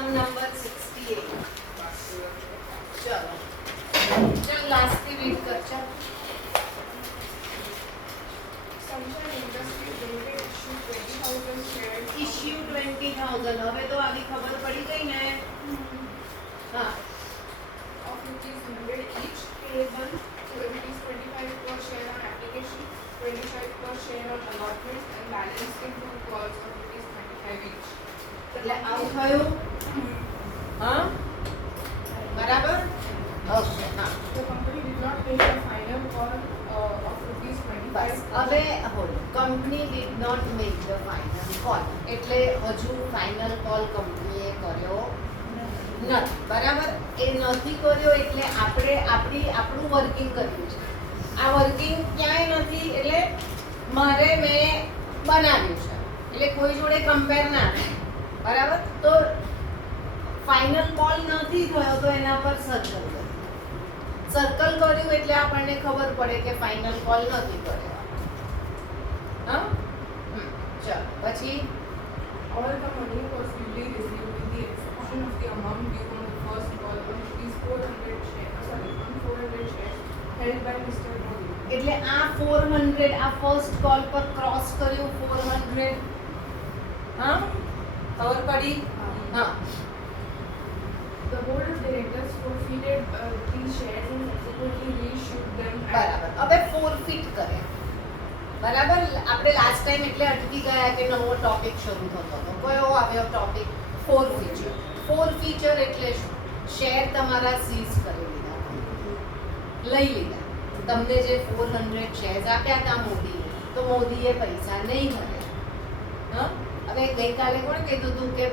सम number 68 चलो चल last की रीड कर चल Sunshine Industries Limited issued 20,000 shares. Issue 20,000 હવે તો આવી ખબર પડી ગઈ ને હા Of rupees 100 each, payable to rupees 25 per share on application, 25 per share on allotment, and balance in 2 calls of rupees 25 each. એટલે આવું થયું હા બરાબર ઓકે હા The company did not pay the final call of rupees 25. બસ હવે hold company did not make the final call એટલે હજુ ફાઇનલ કોલ કંપનીએ કર્યો નથી બરાબર એ નથી કર્યો એટલે આપણે આપણું વર્કિંગ કર્યું છે આ વર્કિંગ ક્યાંય નથી એટલે મારે મેં બનાવ્યું છે એટલે કોઈ જોડે કમ્પેર ના થાય બરાબર તો ફાઇનલ કોલ નથી થયો તો એના પર સર્કલ કર્યું સર્કલ કર્યું એટલે આપણને ખબર પડે કે ફાઇનલ કોલ નથી કર્યો હા ચાલો પછી All the money was duly received with the exception of the amount due on the first call on rupees 400 shares, on 400 shares held by Mr. Modi. એટલે આ 400 આ ફર્સ્ટ કોલ પર ક્રોસ કર્યું 400 હા ખબર પડી હા The board of directors forfeited these shares and subsequently reissued them at બરાબર હવે ફોરફિટ કરે બરાબર આપણે લાસ્ટ ટાઈમ એટલે અટકી ગયા કે નવો ટોપિક શરૂ થતો હતો કયો આવ્યો ટોપિક ફોરફીચર એટલે શું શેર તમારા સીઝ કરી લીધા લઈ લીધા તમને જે 400 શેર્સ આપ્યા હતા મોદીએ તો મોદીએ પૈસા નહીં ભર્યા હા હવે ગઈકાલે કોણે કીધું હતું કે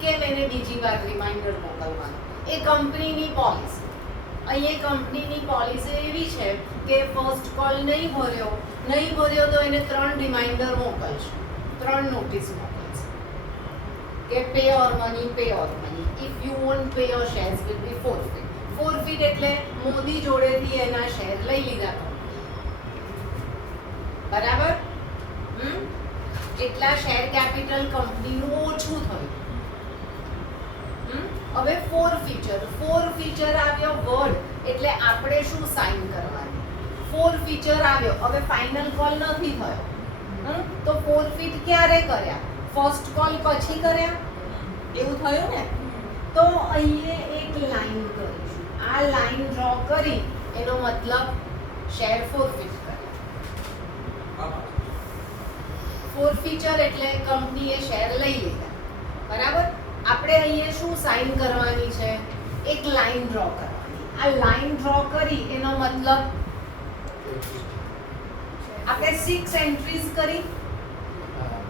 કેમ એને બીજી વાર રિમાઇન્ડર મોકલવાનું એ કંપનીની પોલિસી અહીંયા કંપનીની પોલિસી એવી છે કે ફર્સ્ટ કોલ નહીં ભર્યો તો એને 3 રિમાઇન્ડર મોકલશે 3 નોટિસ મોકલશે કે pay or money if you want pay your shares will be forfeit એટલે મોદી જોડેથી એના શેર લઈ લીધા બરાબર એટલા શેર કેપિટલ કંપનીનું ઓછું થયું હવે ફોરફીચર આવ્યો વર્ડ એટલે આપણે શું સાઇન કરવાની ફોરફીચર આવ્યો હવે ફાઇનલ કોલ નથી થયો તો ફોરફીટ ક્યારે કર્યા ફર્સ્ટ કોલ પછી કર્યા એવું થયું ને તો અહીંયા એક લાઈન કરીશું આ લાઈન ડ્રો કરી એનો મતલબ શેર ફોરફીટ કર્યા ફોરફીચર એટલે કંપનીએ શેર લઈ લીધા બરાબર આપણે અહીંયા શું સાઇન કરવાની છે એક લાઈન ડ્રો કરવાની આ લાઈન ડ્રો કરી એનો મતલબ આપણે 6 એન્ટ્રીઝ કરી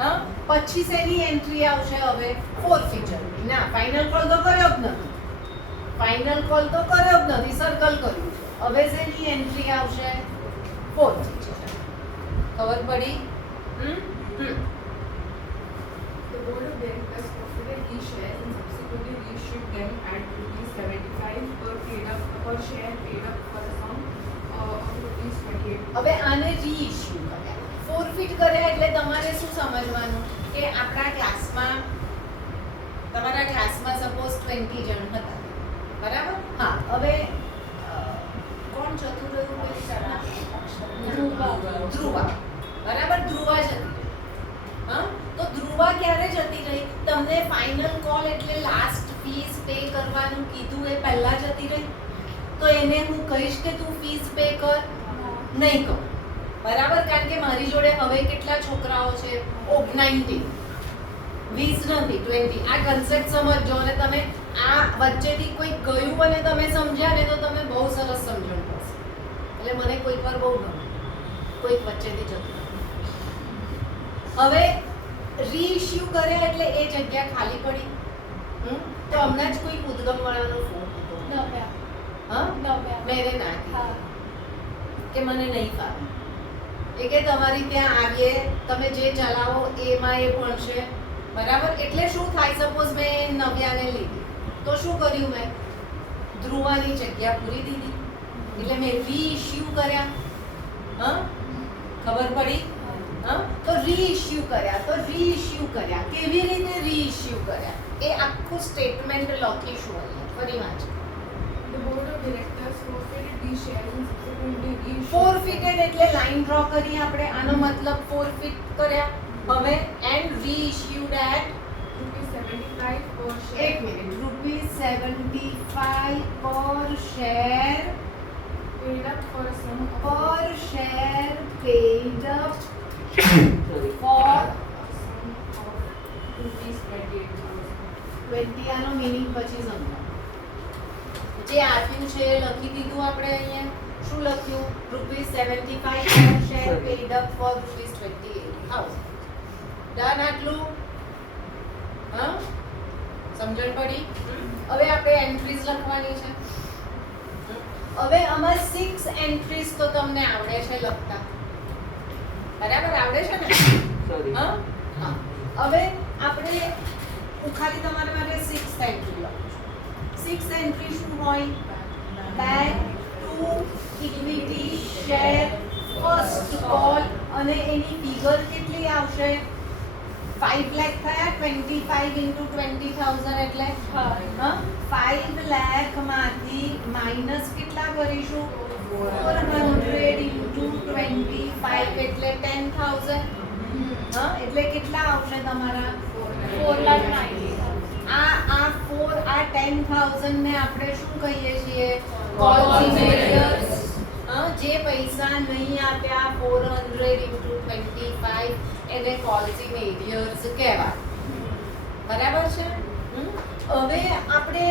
હા પછી શેની એન્ટ્રી આવશે હવે ફોરફીચરની ના ફાઇનલ કોલ તો કર્યો જ નથી સર્કલ કર્યું છે હવે શેની એન્ટ્રી આવશે ફોરફીચર ખબર પડી The board of directors forfeited these shares and subsequently reissued them at rupees 75 per share paid up for a sum of rupees 28. હવે આને રીઇશ્યુ કર્યા ફોરફિટ કર્યા એટલે તમારે શું સમજવાનું કે તમારા ક્લાસમાં સપોઝ 20 જણ હતા બરાબર હા હવે કોણ જતું રહ્યું ધ્રુવા બરાબર ધ્રુવા જતી રહી હા તો ધ્રુવા ક્યારે જતી રહી તમને ફાઇનલ કોલ એટલે લાસ્ટ ફીસ પે કરવાનું કીધું એ પહેલા જતી રહી તો એને હું કહીશ કે તું ફીસ પે કર નહીં કહું બરાબર કારણ કે મારી જોડે હવે કેટલા છોકરાઓ છે 19 20 નથી 20 આ કન્સેપ્ટ સમજજો અને તમે આ વચ્ચેથી કોઈ ગયું અને તમે સમજ્યા ને તો તમે બહુ સરસ સમજણ પડશે એટલે મને કોઈક વાર બહુ ગમે કોઈક વચ્ચેથી જતું હવે રીઇશ્યુ કર્યા એટલે એ જગ્યા ખાલી પડી તો હમણાં જ કોઈ ઉદ્ગમ વાળાનો ફોન હતો હા મેરે ના કે મને નહીં ફાવે એ કે તમારી ત્યાં આવીએ તમે જે ચલાવો એમાં એ ભણશે બરાબર એટલે શું થાય સપોઝ મેં નવ્યાને લીધી તો શું કર્યું મેં ધ્રુવાની જગ્યા પૂરી દીધી એટલે મેં રીઇશ્યુ કર્યા હા ખબર પડી હા તો રીઇશ્યુ કર્યા કેવી રીતે રીઇશ્યુ કર્યા એ આખું સ્ટેટમેન્ટ લખીશું અહીંયા ફરી વાંચો. The board of directors forfeited these shares and subsequently reissued. ફોરફિટેડ એટલે લાઈન ડ્રો કરી આપણે, આનો મતલબ ફોરફિટ કર્યા. હવે એન્ડ રીઇશ્યુડ એટ ₹75 per share. એક મિનિટ, ₹75 પર share Paid up for a sum of પર share paid up four a sum of ₹28,000. 20. આનો મીનિંગ પછી સમજાવો. જે આપ્યું છે એ લખી દીધું આપણે અહીંયા. શું લખ્યું? ₹75 પર share paid up four ₹28,000. Done આટલું? હા, સમજણ પડી? હવે આપણે એન્ટ્રીઝ લખવાની છે. હવે આમાં 6 એન્ટ્રીઝ તો તમને આવડે છે લખતા, બરાબર? આવડે છે ને? હા હા. હવે આપણે હું ખાલી તમારા માટે 6 એન્ટ્રી લખું છું. 6 એન્ટ્રી શું હોય? Bank two equity share first call અને એની ફિગર કેટલી આવશે? 5 લાખ થયા. 25 into 20,000 એટલે હા 5 લાખ માંથી માઇનસ કેટલા કરીશું? 400 into 25 એટલે 10,000. હા એટલે કેટલા આવશે તમારા? 4,90,000. આ 10,000 ને આપણે શું કહીએ છીએ? કોલ્સિંગ એરિયર્સ. જે પૈસા નહીં આપ્યા 400 into 25 એને કોલ્સિંગ એરિયર્સ કહેવાય. બરાબર છે? હવે આપણે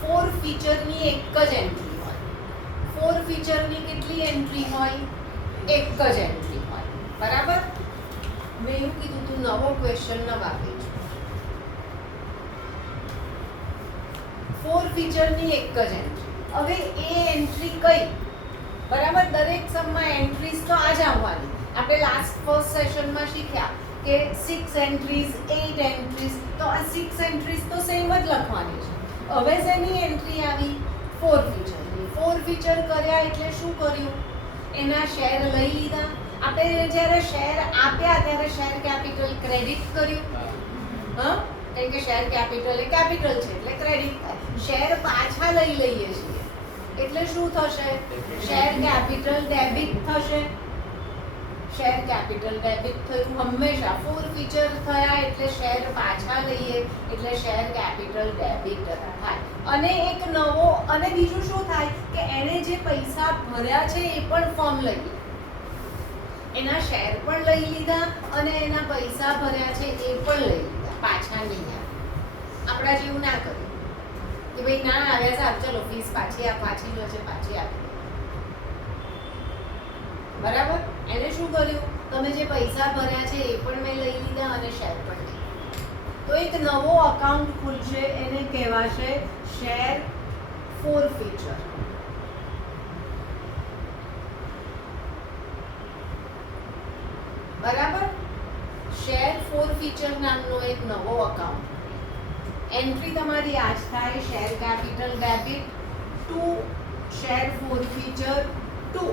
ફોર ફીચરની એક જ એન્ટ્રી હોય. ફોર ફીચરની કેટલી એન્ટ્રી હોય? એક જ એન્ટ્રી હોય. બરાબર? મેં એવું કીધું તું નવો ક્વેશ્ચન ન વાપરીશ. ફોર ફીચરની એક જ એન્ટ્રી. હવે એ એન્ટ્રી કઈ? બરાબર? દરેક સમમાં એન્ટ્રીઝ તો આ જ આવવાની. આપણે લાસ્ટ ફર્સ્ટ સેશનમાં શીખ્યા કે 6 એન્ટ્રીઝ 8 એન્ટ્રીઝ, તો આ 6 એન્ટ્રીઝ તો સેમ જ લખવાની છે. હવે શેની એન્ટ્રી આવી? ફોર ફીચરની. ફોર ફીચર કર્યા એટલે શું કર્યું? એના શેર લઈ લીધા. આપણે જ્યારે શેર આપ્યા ત્યારે શેર કેપિટલ ક્રેડિટ કર્યું. હા, કારણ કે શેર કેપિટલ એ કેપિટલ છે એટલે ક્રેડિટ થાય. શેર પાછા લઈ લઈએ છીએ એટલે શું થશે? શેર કેપિટલ ડેબિટ થશે. શેર કેપિટલ ડેબિટ થયું. હંમેશા ફોર ફીચર થયા એટલે શેર પાછા લઈએ એટલે શેર કેપિટલ ડેબિટ થાય. અને એક નવો અને બીજું શું થાય કે એને જે પૈસા ભર્યા છે એ પણ ફોર્મ લઈએ. એના શેર પણ લઈ લીધા અને એના પૈસા ભર્યા છે એ પણ લઈ લીધા. પાછા નહીં આવ્યા. આપણા જેવું ના કર્યું કે ભાઈ ના આવ્યા સાહેબ ચલો ફીસ પાછી લો છે પાછી આપી. બરાબર? એને શું કર્યું? તમે જે પૈસા ભર્યા છે એ પણ મેં લઈ લીધા અને શેર પણ લઈ લીધા. તો એક નવો અકાઉન્ટ ખુલશે, એને કહેવાશે શેર ફોરફીચર. બરાબર? શેર ફોરફીચર નામનો એક નવો અકાઉન્ટ. એન્ટ્રી તમારી આજ થાય share capital debit to share forfeiture 2.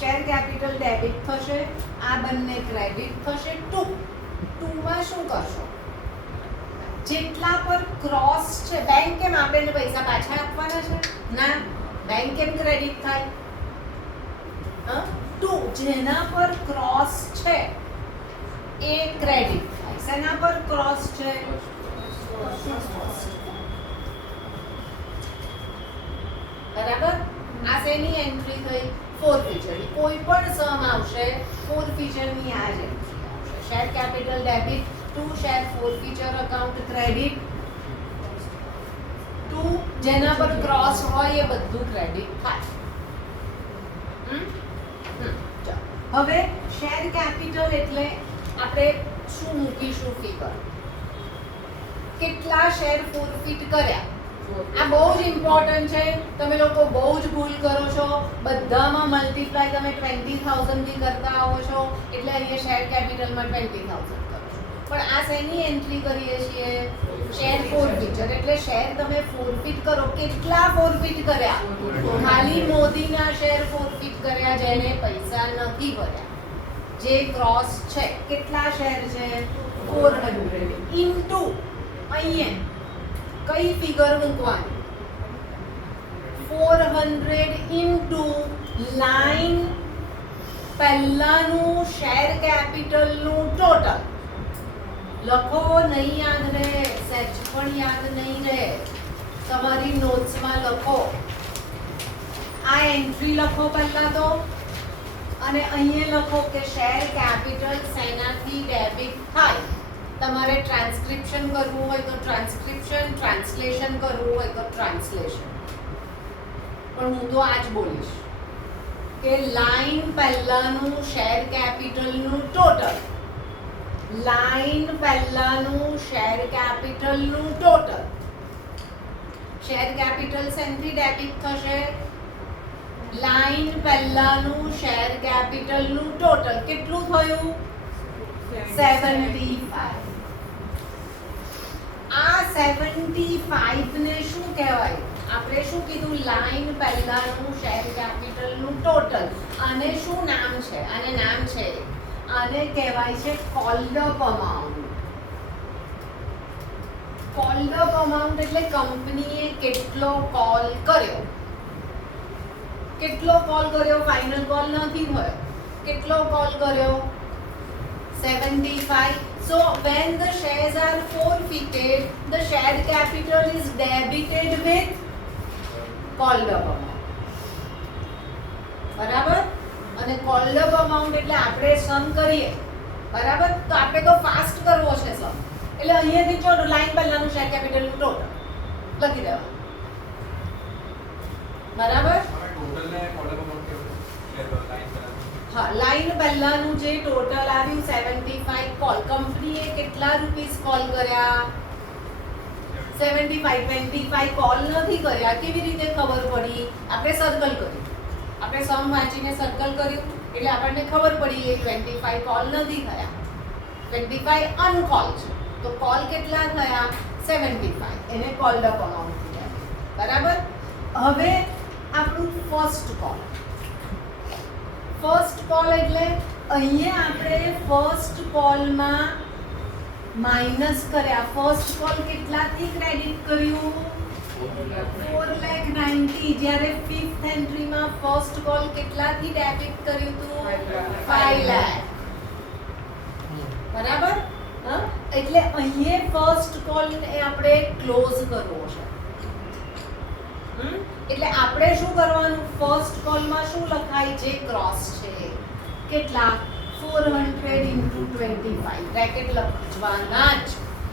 Share capital debit થશે, આ બંને ક્રેડિટ થશે. 2 માં શું કરશો? જેટલા પર ક્રોસ છે, બેંક કેમ આપણે પૈસા પાછા આપવાના છે? ના, બેંક કેમ ક્રેડિટ થાય? 2 જેના પર ક્રોસ છે એ ક્રેડિટ થાય. શેના પર ક્રોસ છે? બરાબર? આ શેની એન્ટ્રી થઈ? ફોર ફીચરની. કોઈ પણ સમ આવશે ફોર ફીચરની આ જ એન્ટ્રી આવશે. Share capital debit to share forfeiture account credit. 2 જેના પર ક્રોસ હોય એ બધું ક્રેડિટ થાય. હવે શેર કેપિટલ એટલે આપણે શું મૂકીશું ફિગર? કેટલા શેર ફોરફિટ કર્યા? આ બહુ જ ઇમ્પોર્ટન્ટ છે. તમે લોકો બહુ જ ભૂલ કરો છો. બધામાં મલ્ટીપ્લાય તમે 20,000 થી કરતા આવો છો એટલે અહીંયા શેર કેપિટલમાં 20,000 કરો છો. પણ આ શેની એન્ટ્રી કરીએ છીએ? શેર ફોરફીચર. એટલે શેર તમે ફોરફિટ કરો. કેટલા ફોરફિટ કર્યા? ખાલી મોદીના શેર ફોરફિટ કર્યા જેને પૈસા નથી ભર્યા, જે ક્રોસ છે. કેટલા શેર છે? 400 ઇન્ટુ અહીંયા કઈ ફિગર મૂકવાની 400 ઇન્ટુ લાઈન પહેલાનું શેર કેપિટલનું ટોટલ લખો. નહીં યાદ રહે, સહેજ પણ યાદ નહીં રહે, તમારી નોટ્સમાં લખો. આ એન્ટ્રી લખો પહેલા તો, અને અહીંયા લખો કે શેર કેપિટલ શેનાથી ડેબિટ થાય. તમારે ટ્રાન્સક્રિપ્શન કરવું હોય તો ટ્રાન્સક્રિપ્શન, ટ્રાન્સલેશન કરવું હોય તો ટ્રાન્સલેશન. પણ હું તો આજ બોલીશ કે લાઈન પહેલાનું શેર કેપિટલનું ટોટલ, લાઈન પહેલાનું શેર કેપિટલનું ટોટલ. શેર કેપિટલ શેનથી ડેબિટ થશે? લાઈન પહેલાનું શેર કેપિટલનું ટોટલ કેટલું થયું? 75. આ 75 ને શું કહેવાય? આપણે શું કીધું? લાઈન પહેલાનું શેર કેપિટલનું ટોટલ. આને શું નામ છે? આને નામ છે, આને કહેવાય છે cold up amount. Cold up amount એટલે કંપનીએ કેટલો કોલ કર્યો. કેટલો કોલ કર્યો? ફાઇનલ કોલ નથી થયો. કેટલો કોલ કર્યો? 75. So when the shares are forfeited, the share capital is debited with called up amount. બરાબર? અને called up amount એટલે આપણે સમ કરીએ, બરાબર? તો આપણે તો ફાસ્ટ કરવો છે સમ. એટલે અહીંયાથી જો લાઈન પહેલાનું શેર કેપિટલનું ટોટલ લખી દેવાનું. બરાબર? હા, લાઈન પહેલાનું જે ટોટલ આવ્યું 75 કોલ. કંપનીએ કેટલા રૂપીસ કોલ કર્યા? 75. 25 કોલ નથી કર્યા. કેવી રીતે ખબર પડી? આપણે સર્કલ કર્યું. આપણે સમ વાંચીને સર્કલ કર્યું એટલે આપણને ખબર પડી એ 25 કોલ નથી થયા. 25 અનકોલ છે. તો કોલ કેટલા થયા? 75. એને કોલ્ડ અપ અમાઉન્ટ કહેવાય. બરાબર? હવે આપણું ફર્સ્ટ કોલ. ફર્સ્ટ કોલ એટલે અહીંયા આપણે ફર્સ્ટ કોલમાં માઇનસ કર્યા. ફર્સ્ટ કોલ કેટલાથી ક્રેડિટ કર્યું? 4,90,000. જ્યારે ફિફ્થ એન્ટ્રીમાં ફર્સ્ટ કોલ કેટલાથી ડેબિટ કર્યું હતું? 5 લાખ. બરાબર? હા, એટલે અહીંયા ફર્સ્ટ કોલ એ આપણે ક્લોઝ કરવો છે. એટલે આપણે શું કરવાનું? ફર્સ્ટ કોલમાં શું લખાય? જે ક્રોસ છે કેટલા? 400 into 25 બ્રેકેટ લખવાના જ.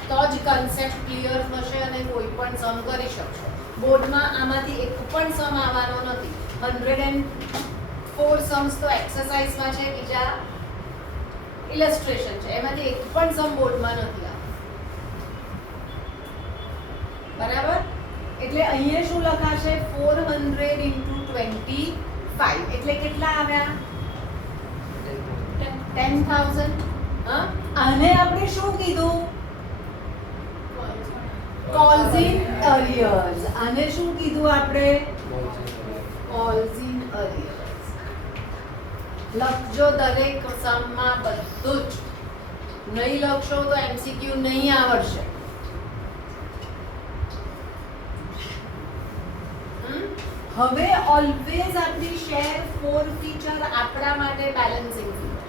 તો જ કન્સેપ્ટ ક્લિયર થશે અને કોઈ પણ સમ કરી શકશો. બોર્ડમાં આમાંથી એક પણ સમ આવવાનો નથી. 104 સમ્સ તો એક્સરસાઇઝમાં છે, બીજા ઇલસ્ટ્રેશન છે, એમાંથી એક પણ સમ બોર્ડમાં નથી આવતો. બરાબર? એટલે અહીંયા શું લખાશે? 400 into 25 એટલે કેટલા આવ્યા? 10,000. હા, આને આપણે શું કીધું? Calls in arrears. આને શું કીધું આપણે? Calls in arrears. લખજો દરેક સમમાં બધું જ. નહીં લખશો તો એમસીક્યુ નહીં આવડશે. હવે ઓલવેઝ આપણી શેર ફોરફીચર આપણા માટે બેલેન્સિંગ ફીચર.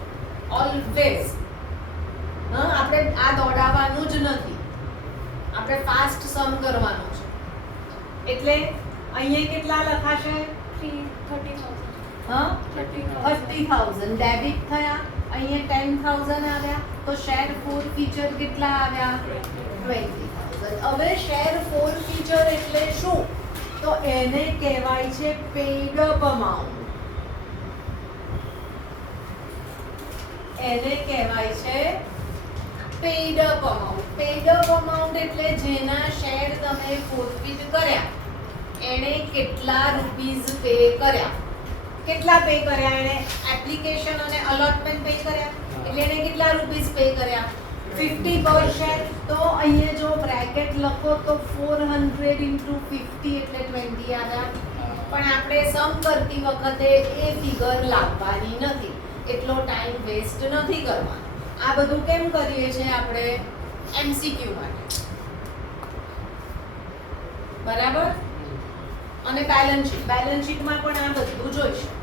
ઓલવેઝ. હા, આપણે આ દોડાવવાનું જ નથી. આપણે ફાસ્ટ સમ કરવાનો છે. એટલે અહીંયા કેટલા લખાશે? 30,000. હા, 30,000 ડેબિટ થયા. અહીંયા 10,000 આવ્યા. તો શેર ફોરફીચર કેટલા આવ્યા? 20,000. હવે શેર ફોરફીચર એટલે શું? તો એને કહેવાય છે પેડ અપ અમાઉન્ટ. એને કહેવાય છે paid up amount. Paid up amount એટલે જેના શેર તમે ફોરફીટ કર્યા એણે કેટલા રૂપીઝ પે કર્યા. કેટલા પે કર્યા એણે? એપ્લિકેશન અને અલોટમેન્ટ પે કર્યા એટલે એણે કેટલા રૂપીઝ પે કર્યા? 50 પર શેર. તો અહીંયા જો બ્રેકેટ લખો તો 400 into 50 એટલે 20 આવ્યા. પણ આપણે સમ કરતી વખતે એ ફિગર લાવવાની નથી. એટલો ટાઈમ વેસ્ટ નથી કરવાનો. આ બધું કેમ કરીએ છીએ આપણે? એમસીક્યુ માટે, બરાબર? અને બેલેન્સ શીટમાં પણ આ બધું જોઈશું.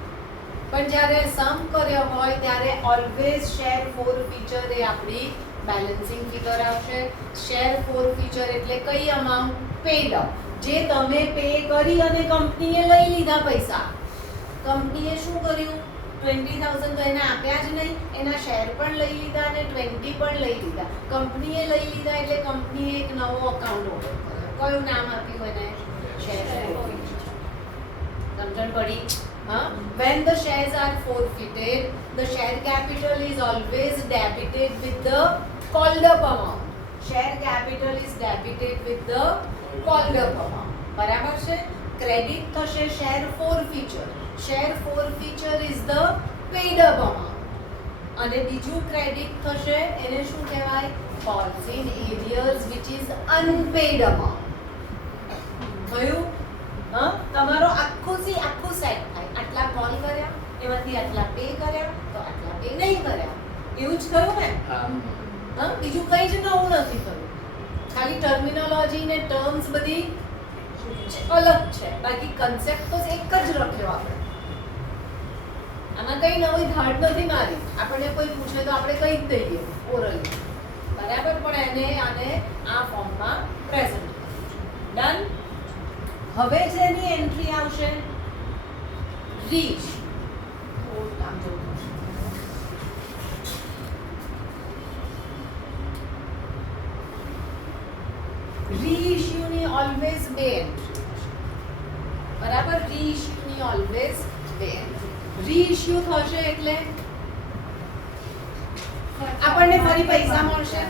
પણ જ્યારે સમ કર્યો હોય ત્યારે ઓલવેઝ શેર ફોર ફીચર એ આપણી બેલેન્સિંગ ફિગર આવશે. શેર ફોર ફીચર એટલે કઈ અમાઉન્ટ? પેડ અપ, જે તમે પે કરી અને કંપનીએ લઈ લીધા પૈસા. કંપનીએ શું કર્યું? 20,000 તો એને આપ્યા જ નહીં, એના શેર પણ લઈ લીધા અને 20 પણ લઈ લીધા. કંપનીએ લઈ લીધા એટલે કંપનીએ એક નવો અકાઉન્ટ ઓપન કર્યો. કયું નામ આપ્યું એને? Share forfeiture. સમજણ પડી? When the shares are forfeited, the share capital is always debited with the called up amount. Share capital is debited with the called up amount. બરાબર છે? ક્રેડિટ થશે share forfeiture. Share forfeiture is the paid up amount. અને બીજું credit થશે, એને શું કહેવાય? falls in arrears which is unpaid amount. કયું? તમારો આખું સેટ થાય. આટલા કોલ કર્યા, એમાંથી આટલા પે કર્યા, તો આટલા પે નહીં કર્યા. એવું જ થયું ને? બીજું કંઈ જ નવું નથી થયું. ખાલી ટર્મિનોલોજી ને ટર્મ્સ બધી અલગ છે, બાકી કન્સેપ્ટ તો એક જ રાખ્યો આપણે. આમાં કઈ નવી ધાડ નથી મારી. આપણને કોઈ પૂછે તો આપણે કહી જ દઈએ ઓરલી, બરાબર? પણ એને આને આ ફોર્મમાં પ્રેઝન્ટ ડન. હવે જેની એન્ટ્રી આવશે રીચ. રીઇશ્યુની ઓલવેઝ બે એન્ટ્રી, બરાબર? રીઇશ્યુની ઓલવેઝ બે એન્ટ્રી. રીઇશ્યુ થશે એટલે આપણને ફરી પૈસા મળશે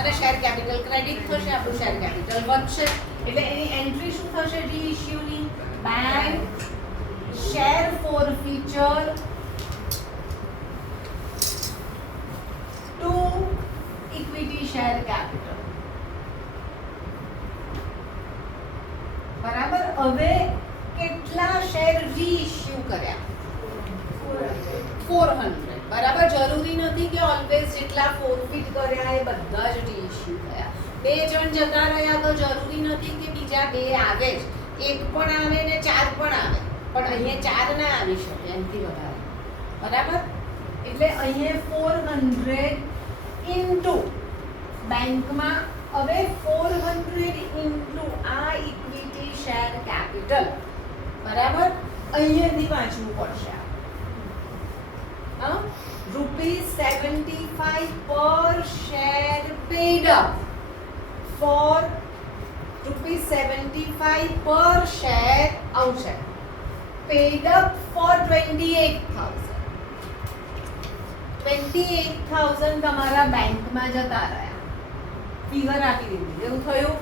અને શેર કેપિટલ ક્રેડિટ થશે, આપણું શેર કેપિટલ વધશે. એટલે એની એન્ટ્રી શું થશે? રીઇશ્યુની bank share forfeiture to equity share capital. બરાબર? હવે કેટલા શેર રીઇશ્યુ કર્યા? 400. બરાબર? જરૂરી નથી કે ઓલવેઝ જેટલા ફોરફિટ કર્યા એ બધા જ રીઇશ્યુ થયા. 2 જણ જતા રહ્યા તો જરૂરી નથી કે બીજા 2 આવે જ. 1 પણ આવે ને 4 પણ આવે, પણ અહીંયા 4 ના આવી શકે એમથી વધારે. બરાબર? એટલે અહીંયા 400 ઇન્ટુ બેંકમાં. હવે 400 ઇન્ટુ આ ઇક્વિટી શેર કેપિટલ, બરાબર? અહીંયાથી વાંચવું પડશે. ₹75 per share paid up for ₹75 per share આવશે. paid up for 28,000. 28,000 તમારા બેંકમાં જતા રહ્યા. ફિગર આપી દીધી. એવું થયું?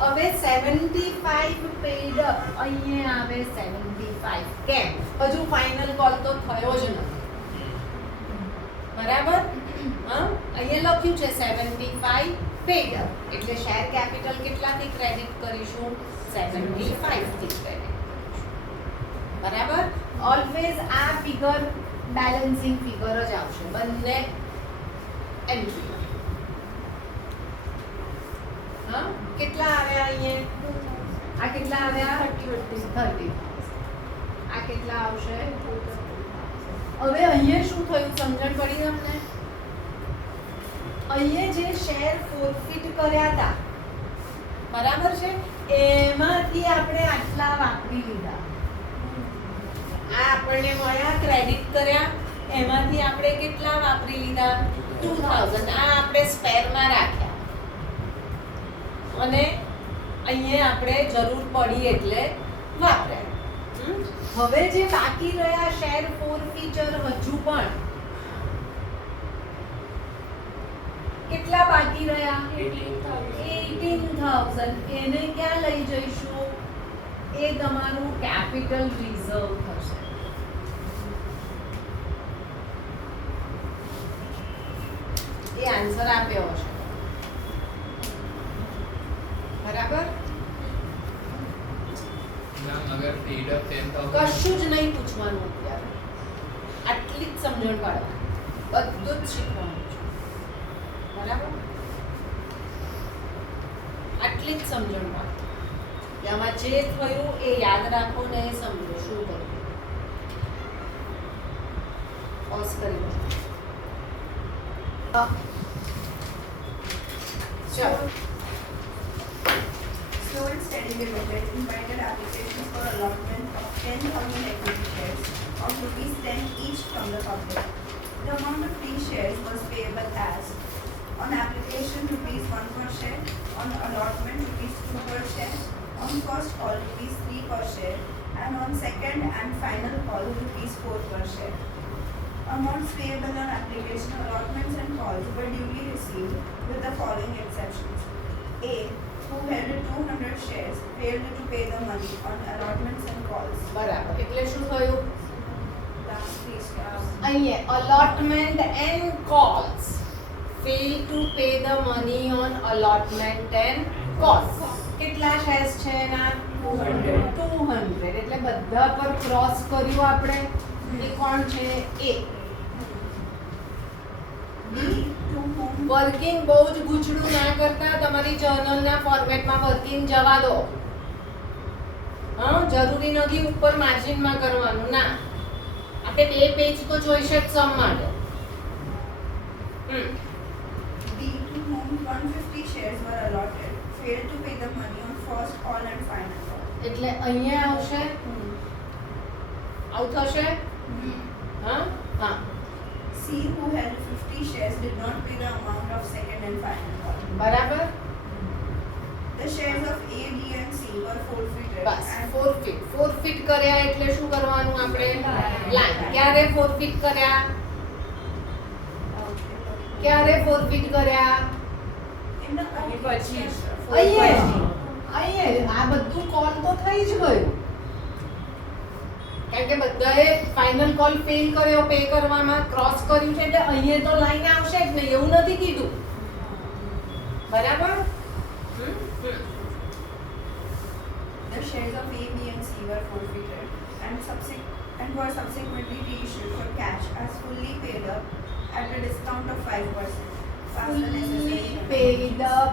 હવે 75 paid up, અહીંયા આવે 75. કેમ? હજુ ફાઇનલ કોલ તો થયો જ નથી. બરાબર? અહીંયા લખ્યું છે 75 paid up, એટલે શેર કેપિટલ કેટલાથી ક્રેડિટ કરીશું? 75 થી ક્રેડિટ. બરાબર? ઓલવેઝ આ ફિગર બેલેન્સિંગ ફિગર જ આવશે બંને એન્ટ્રી. કેટલા આવ્યા અહીંયા? આ કેટલા આવ્યા? 30. આ કેટલા આવશે? હવે અહીંયા શું થયું? સમજણ પડી તમને? અહીંયા જે શેર ફોરફિટ કર્યા હતા, બરાબર છે, એમાંથી આપણે આટલા વાપરી લીધા. આ આપણને મળ્યા, ક્રેડિટ કર્યા, એમાંથી આપણે કેટલા વાપરી લીધા? 2000. આ આપણે સ્પેરમાં રાખ્યા અને અહીંયા આપણે જરૂર પડી એટલે વાપર્યા. હવે જે બાકી રહ્યા શેર ફોરફીચર, હજુ પણ કેટલા બાકી રહ્યા? 18,000. એને ક્યાં લઈ જઈશું? એ તમારું કેપિટલ રિઝર્વ થશે. એ આન્સર આપ્યો હશે. બરાબર? કશું જ નહીં પૂછવાનું અત્યારે, આટલી જ સમજણ પાડવાની. બધું જ શીખવાનું છે. બરાબર? આટલી જ સમજણ રાખો કે આમાં જે થયું એ યાદ રાખો ને એ સમજો શું કરવું. પોઝ કરી દો. ચલો. Slow and Steady Limited invited applications for allotment of 10,000 equity shares of rupees 10 each from the public. The amount of free shares was payable as on application rupees 1 per share, on allotment rupees 2 per share, on first call rupees 3 per share, and on second and final call rupees 4 per share. Amounts payable on application, allotments and calls were duly received with the following exceptions. A. Who held 200 shares failed to pay the money on allotments and calls. બરાબર. એટલે શું થયું? Last three steps. અહીંયા allotment and calls fail to pay the money on allotment and calls. કેટલા shares છે એના? 200. 200. એટલે બધા પર ક્રોસ કર્યું આપણે. એ કોણ છે? એ. B. To whom વર્કિંગ બહુ જ ગૂંચળું ના કરતા તમારી જર્નલના ફોર્મેટમાં વર્કિંગ જવા દો. હા, જરૂરી નથી ઉપર માર્જિનમાં કરવાનું ના. આપણે 2 પેજ તો જોઈશે જ સમ માટે. B. To whom 150 shares were allotted failed to pay the money on first call and final call. એટલે અહીંયા આવશે. આવું થશે. હા હા. C. Who held 50 shares did not pay the amount of second and final call. બરાબર. The shares of A, B and C were forfeited bus and forfeit કર્યા એટલે શું કરવાનું આપણે? લાઈન. ક્યારે ફોરફિટ કર્યા? ક્યારે ફોરફિટ કર્યા? in the પછી અહીંયા આ બધું કોલ તો થઈ જ ગયું. કારણ કે બધાએ ફાઇનલ કોલ ફેલ કર્યો પે કરવામાં, ક્રોસ કર્યું છે એટલે અહીંયા તો લાઈન આવશે જ નહીં. એવું નથી કીધું. બરાબર? The shares of A, B and C were forfeited and were subsequently reissued for cash as fully paid up at a discount of 5%. Past the necessary Paid up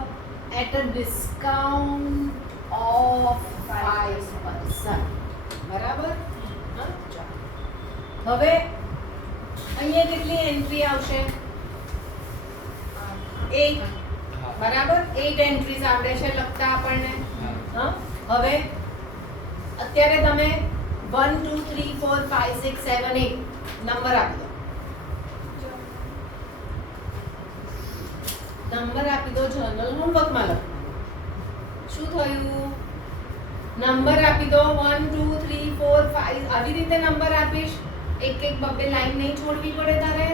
at a discount of 5%. બરાબર? હા, ચાલો. હવે અહીંયા કેટલી entry આવશે? 8. બરાબર? 8 entries આવડે છે લખતા આપણને. હા. હવે અત્યારે તમે 1 2 3 4 5 6 7 8 નંબર આપી દો. નંબર આપી દો. જર્નલ હોમવર્કમાં લખો. શું થયું? નંબર આપી દો 1 2 3 4 5 આવી રીતે નંબર આપીશ. એક બબ્બે લાઈન નહીં છોડવી પડે તારે.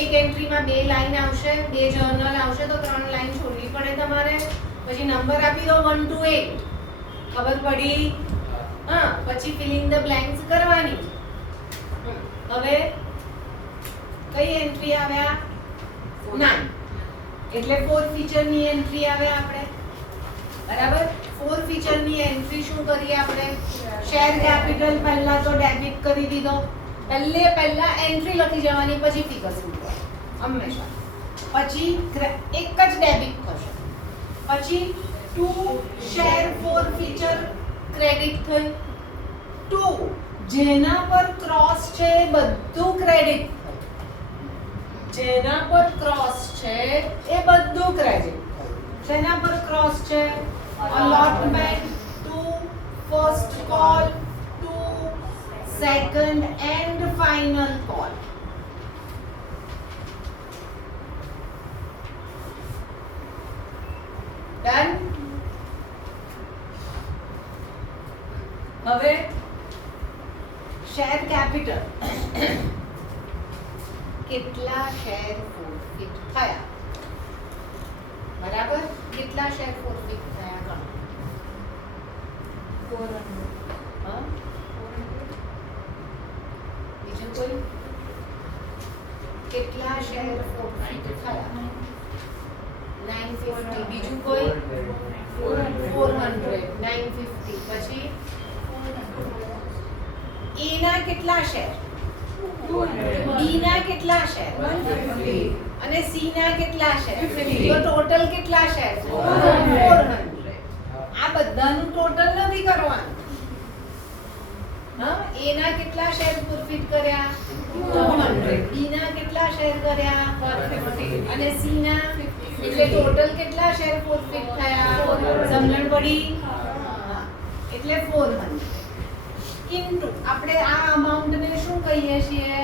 એક એન્ટ્રીમાં 2 લાઈન આવશે, 2 જર્નલ આવશે તો 3 લાઈન છોડવી પડે તમારે. પછી નંબર આપી દો 1 to 8. ખબર પડી? હા. પછી ફિલિંગ ધ બ્લેન્ક્સ કરવાની. હવે કઈ એન્ટ્રી આવ્યા? 9. એટલે 4 ફીચરની એન્ટ્રી આવે આપણે. બરાબર? 4 ફીચરની એન્ટ્રી શું કરીએ આપણે? શેર કેપિટલ પહેલા તો ડેબિટ કરી દીધો. પહેલા એન્ટ્રી લખી જવાની, પછી ફિગર્સ મૂકવાની હંમેશા. પછી એક જ ડેબિટ થશે. પછી 2 શેર 4 ફીચર ક્રેડિટ થઈ. 2 જેના પર ક્રોસ છે એ બધું ક્રેડિટ થયું. જેના પર ક્રોસ છે એ બધું ક્રેડિટ થયું. જેના પર ક્રોસ છે? allotment, 2 first call, 2 second and final call. Done? હવે શેર કેપિટલ કેટલા શેર ફોરફિટ થયા? બરાબર? કેટલા શેર ફોરફિટ થયા ગણો. 400. હા? બીજું કોઈ? કેટલા શેર ફોરફિટ થયા? 950. બીજું કોઈ? 400. 950. પછી એના કેટલા શેર? 200. બી ના કેટલા શેર 150. અને સી ના કેટલા શેર 50. તો ટોટલ કેટલા શેર છે 400. આ બધાનું ટોટલ નથી કરવાનું. હા, એ ના કેટલા શેર ફોરફિટ કર્યા 200, બી ના કેટલા શેર કર્યા 150 અને સી ના એટલે ટોટલ કેટલા શેર ફોરફિટ થયા સમજણ પડી? હા, એટલે 400 ઇન્ટુ આપણે આ અમાઉન્ટ ને શું કહીએ છીએ?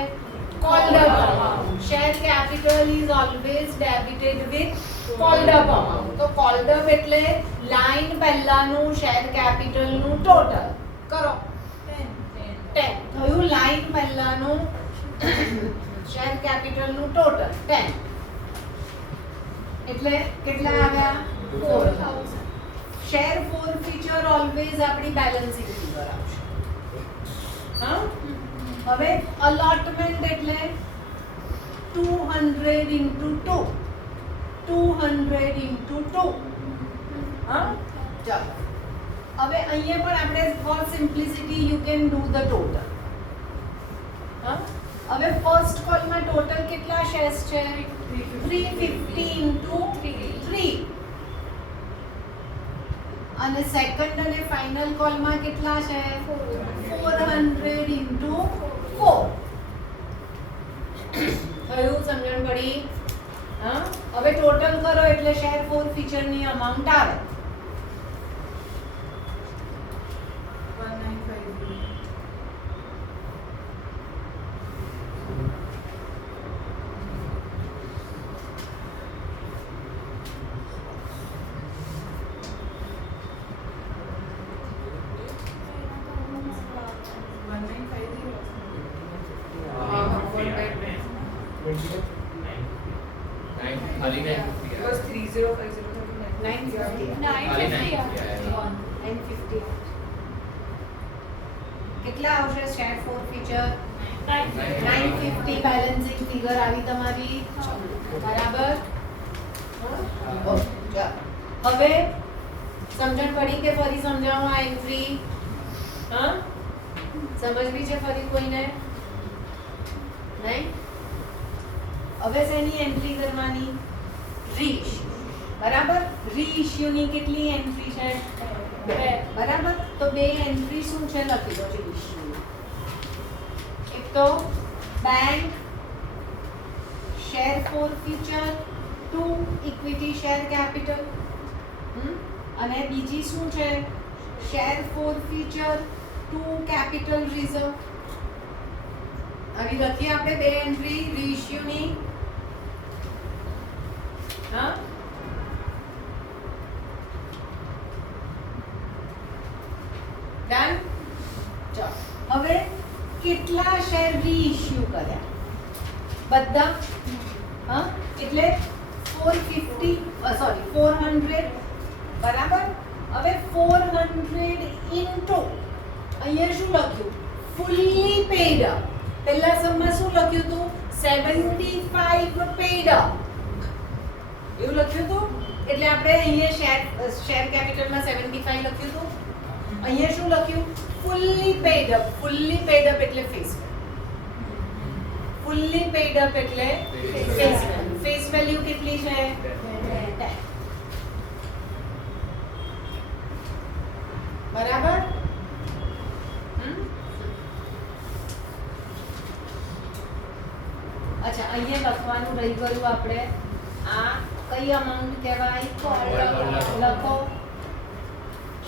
Called up amount. Share capital is always debited with called up amount. તો કોલ્ડ અપ એટલે લાઈન પહેલાનું શેર કેપિટલ નું ટોટલ કરો 10 થયું. લાઈન પહેલાનું શેર કેપિટલ નું ટોટલ 10 એટલે કેટલા આવ્યા 4000. શેર ફોરફીચર ઓલવેઝ આપણી બેલેન્સિંગ ફિગર આવશે. હા, હવે અલોટમેન્ટ એટલે 200 into 2 200 into 2. હા, ચાલો હવે અહીંયા પણ આપણે for simplicity you can do the total. હા, હવે ફર્સ્ટ કોલમાં ટોટલ કેટલા શેર્સ છે 350 into 3 અને સેકન્ડ અને ફાઇનલ કોલમાં કેટલા છે 400 into 4. થયું? સમજણ પડી? હા, હવે ટોટલ કરો એટલે શેર ફોર ફીચર ની અમાઉન્ટ આવે 1950. was 3050 950 કેટલા આવશે share forfeiture 950 balancing figure આવી તમારી બરાબર. હવે સમજણ પડી કે ફરી સમજાવો આ એન્ટ્રી? હા, સમજવી છે ફરી કોઈને? નહીં? હવે શેની એન્ટ્રી કરવાની? રીઇશ્યુ. બરાબર. રીઇશ્યુની કેટલી એન્ટ્રી છે 2. બરાબર. તો બે એન્ટ્રી શું છે લખી દો રીઇશ્યુ. એક તો bank share forfeiture to equity share capital અને બીજી શું છે share forfeiture to capital reserve. આવી લખી આપણે બે એન્ટ્રી રીઇશ્યુની. હા, ડન. ચાલો હવે કેટલા શેર રીઇશ્યુ કર્યા બધા? હા, એટલે 400 બરાબર. હવે 400 ઇન્ટુ અહીંયા શું લખ્યું ફુલ્લી પેડ અપ. પહેલા સમમાં શું લખ્યું હતું 75 પેડ અપ એવું લખ્યું હતું. એટલે આપણે અહીંયા શેર કેપિટલમાં 75 લખ્યું હતું. અહીંયા શું લખ્યું fully paid up. Fully paid up એટલે face value. Fully paid up એટલે ફેસ વેલ્યુ. ફેસ વેલ્યુ કેટલી છે 10. બરાબર. અચ્છા, અહીંયા લખવાનું રહી ગયું આપણે આ કઈ અમાઉન્ટ કહેવાય લખો.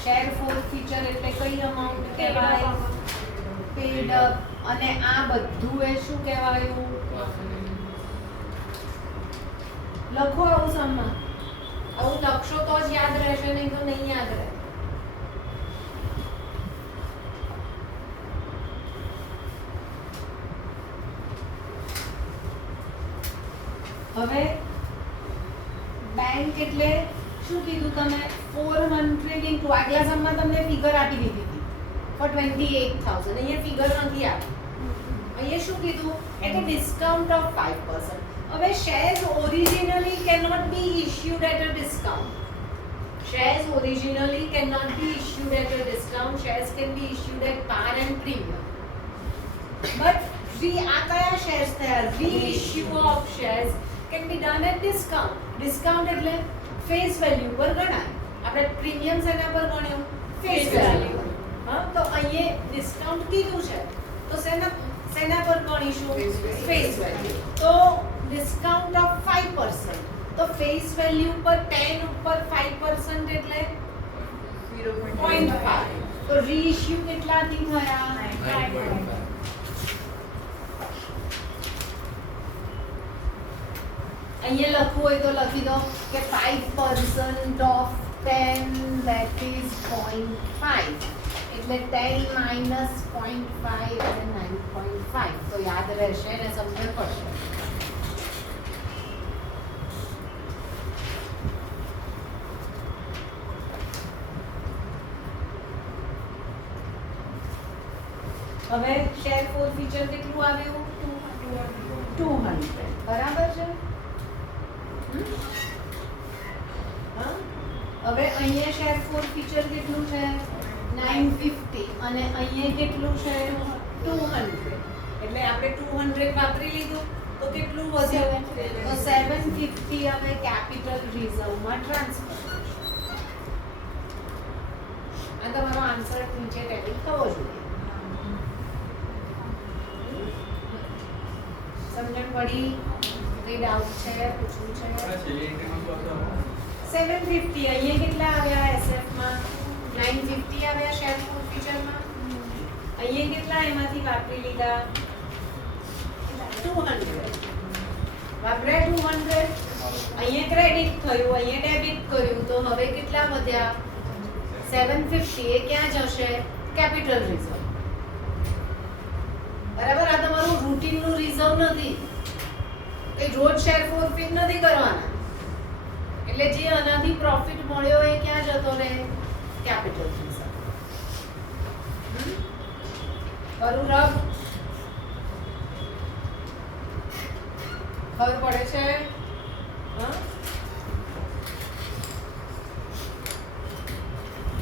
શેર ફોર ફીચર એટલે કઈ અમાઉન્ટ કહેવાય પેડ અપ. અને આ બધું એ શું કહેવાયું લખો. આવું સમમાં આવું લખશો તો જ યાદ રહેશે, નહીં તો નહીં યાદ રહે. હવે બેંક એટલે શું કીધું તમે 400 ઇન્ટુ આગલા સમમાં તમને ફિગર આપી દીધી હતી for 28000. અહીંયા ફિગર નથી આપી. અહીંયા શું કીધું એટ a discount of 5%. હવે shares originally cannot be issued at a discount. Shares originally cannot be issued at a discount. Shares can be issued at par and premium. But આ કયા shares થયા? Reissue of shares can be done at discount. Discount એટલે face value પર ગણાય. આપણે premium શેના પર ગણ્યું? Face value. હા, તો અહીંયા ડિસ્કાઉન્ટ કીધું છે તો શેના પર ગણીશું? Face value. તો ડિસ્કાઉન્ટ ઓફ 5%. તો ફેસ વેલ્યુ પર 10 ઉપર 5% એટલે 0.5. તો રીઇશ્યુ કેટલાથી થયા? 9.5. અહીંયા લખવું હોય તો લખી દો કે 5% of 10 that is 0.5 એટલે 10 minus 0.5 અને 9.5. તો યાદ રહેશે ને સમજણ પડશે. હવે શેર ફોર ફીચર કેટલું આવ્યું? 200. બરાબર છે? હા, હવે અહીંયા શેર ફોર ફીચર કેટલું છે? 950 અને અહીંયા કેટલું છે? 200. એટલે આપણે 200 વાપરી લીધું તો કેટલું વધ્યું? તો 750 હવે કેપિટલ રિઝર્વમાં ટ્રાન્સફર થશે. આ તમારો આન્સર નીચે ટેબલ થવો જોઈએ. સમજણ પડી? કોઈ ડાઉટ છે? પૂછવું છે? 750 અહીંયા કેટલા આવ્યા? SF માં 950 આવ્યા શેર ફોર ફીચરમાં. અહીંયા કેટલા એમાંથી વાપરી લીધા? 200 વાપર્યા. 200 અહીંયા ક્રેડિટ થયું, અહીંયા ડેબિટ કર્યું, તો હવે કેટલા વધ્યા? 750. એ ક્યાં જશે? Capital reserve. બરાબર? આ તમારું રૂટીનનું રિઝર્વ નથી. એ રોજ શેર ફોરફીટ નથી કરવાના. એટલે જે આનાથી પ્રોફિટ મળ્યો એ ક્યાં જતો રહે? Capital reserve. કરું રબ? ખબર પડે છે? હા,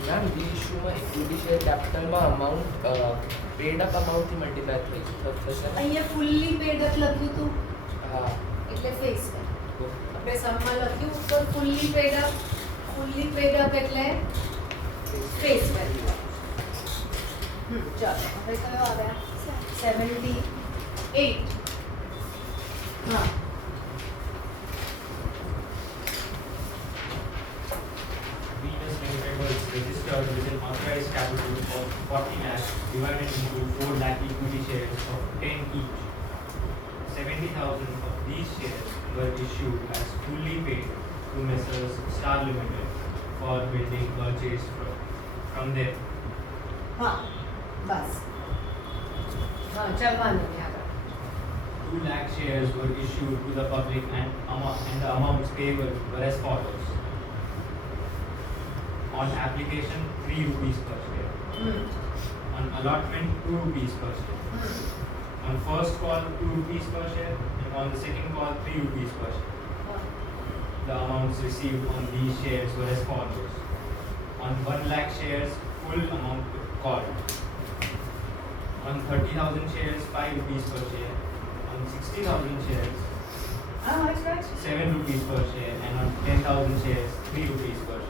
मैम रीइश्यू में इक्विटी शेयर कैपिटल में अमाउंट पेड अप अमाउंट થી મલ્ટીપ્લાય થઈ થશે. અહીંયા ફૂલ્લી પેડ અપ લખ્યું હતું હા, એટલે ફેસ વેલ્યુ. આપણે સમમાં લખ્યું ઉપર fully paid up. Fully paid up એટલે ફેસ વેલ્યુ. ચાલો હવે કયો આવ્યા? 78. હા, Venus Limited was registered with an authorized capital of 40 lakhs divided into 4 lakh equity shares of 10 each. 70,000 of these shares were issued as fully paid to Messrs. Star Limited for building purchased from them. હા, બસ. હા, ચાલવાનું નહીં આગળ. 2 lakh shares were issued to the public and the amounts payable were as follows. On application, 3 rupees per share. On allotment, 2 rupees per share. On first call, 2 rupees per share. And on the second call, 3 rupees per share. The amounts received on these shares were as follows. On 1 lakh shares, full amount called. On 30,000 shares, 5 rupees per share. On 60,000 shares, હા, right. 7 rupees per share. And on 10,000 shares, 3 rupees per share.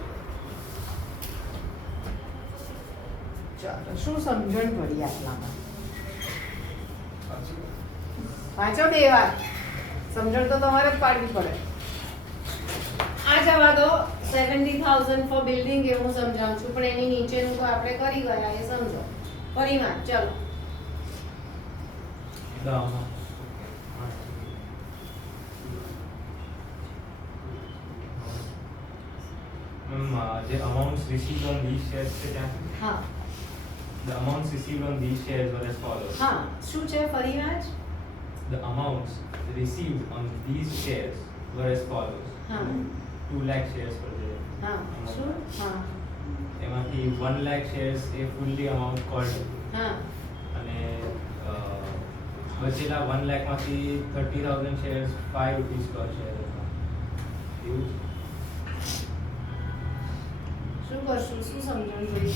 ચાલો, શું સમજણ પડી આટલામાં? વાંચો બે વાર. સમજણ તો તમારે જ પાડવી પડે. આ જવા દો. 70,000 ફોર બિલ્ડિંગ એ હું સમજાવું છું, પણ એની નીચેનું તો આપણે કરી ગયા એ સમજો. ફરી વાંચ. ચલો. The amount. The amounts received on these shares, હા, the amounts received on these shares were as follows. હા, શું છે? ફરી વાંચ. The amounts received on these shares were as follows. હા, 2 lakh shares per share. હા, શું? હા, એમાંથી 1 lakh shares એ fully amount called હા, અને બચેલા 1 lakh માંથી 30,000 shares 5 rupees per share હતા. એવું જ. શું કરશું? શું સમજણ પડી?